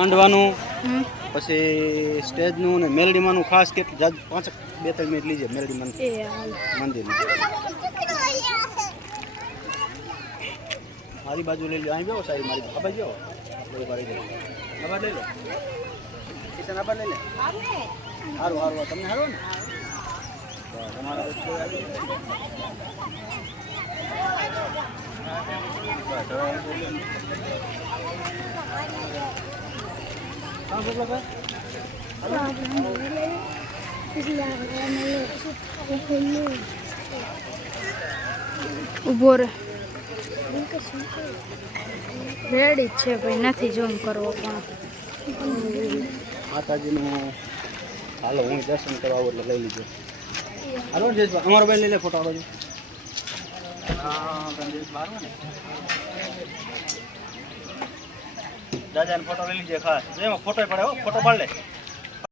માંડવાનું પછી સ્ટેજનું ને મેલડીમાંનું ખાસ કેટલું 5-2-3 મિનિટ લીજે મેલડીમાં મંદિરનું મારી બાજુ લઈ લો અહીં બેવો સાહેબ મારી આબાદ જાઓ આબાદ લઈ લો કિશન આબાદ લઈ લે સારું સારું તમને સારું ને તમારા ઉભો રે રેડી છે ભાઈ નથી જોમ કરવો પણ માતાજીનું હાલો હું દર્શન કરવા આવું એટલે લઈ લીધો હાલો જયેશભાઈ અમારો ભાઈ લઈ લે ફોટો બાજુ દાદાનો ફોટો લઈ લીધે ખાસ એમાં ફોટો પડે હો ફોટો પાડ લે